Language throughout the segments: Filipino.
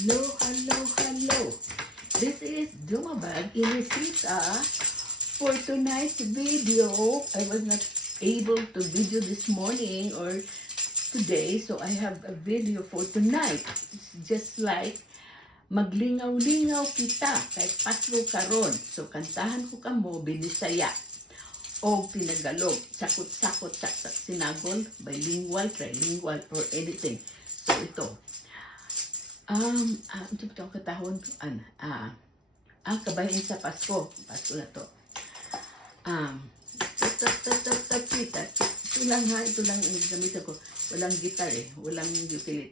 Hello, hello, hello. This is Dumabag Inesita. For tonight's video, I was not able to video this morning or today, so I have a video for tonight. It's just like maglingaw-lingaw kita kay Patro karon. So kantahan ko kamo binisaya o pinagalog, sakot-sakot, saksak sinagol, bilingual, trilingual, or anything. So ito. Ito pa itong katahon, kabahin sa Pasko. Pasko na to. Ito lang ha, ito lang ang gamitan ko. Walang gitar eh, walang ukulele.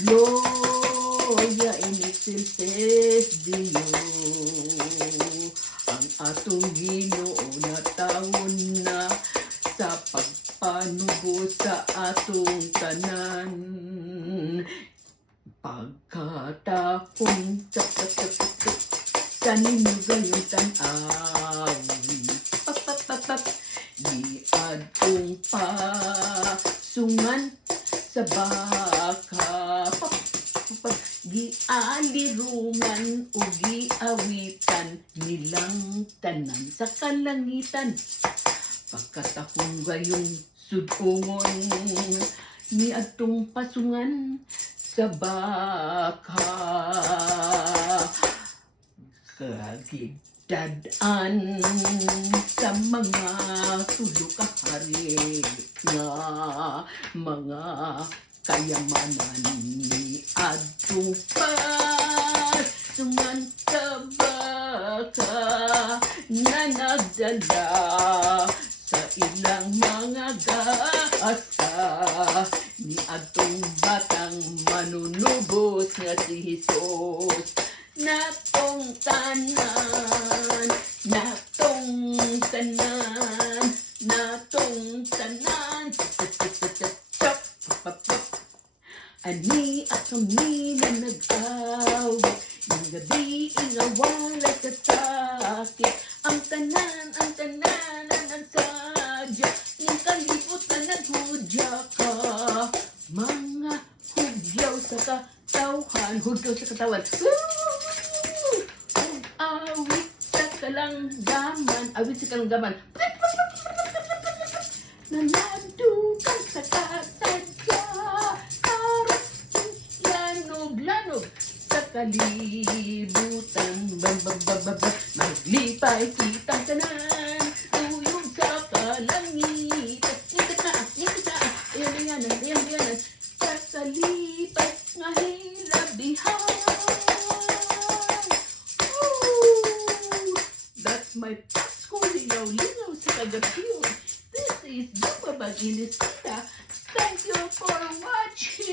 Gloria in excelsis Dio, ang atong Ginoo na taon na sa pagpanubo sa atong tanan. Pagkatapon sa ninugayong tanawi, di atong pasungan sa baka, gialirungan o giawitan nilang tanan sa kalangitan. Pagkatapong gayong sudungon ni atong pasungan sa baka, kagidadaan sa mga tulo kahari nga mga kayamanan ni atong pasungan sa baka na nagdala sa ilang mga gasa ni atong batang manunubos nga si Jesus. Natong tanan, natong tanan, natong tanan. Ani at kami na nag-awit, yung gabi ingawala sa sakit. Ang tanan, ang sadya, ng kalibutan naghudya ka. Mga hugyaw sa katawhan, awit sa kalanggaman, nanadukan sa kasadya, karos lanog sa kalibutan, maglipay kitang tanan, tuyog sa kalangitan, ayan, sa kalipay nga hilabihan. That's my Pasko lingaw-lingaw sa kagabiyon. This is Dumabag Inesita. Thank you for watching.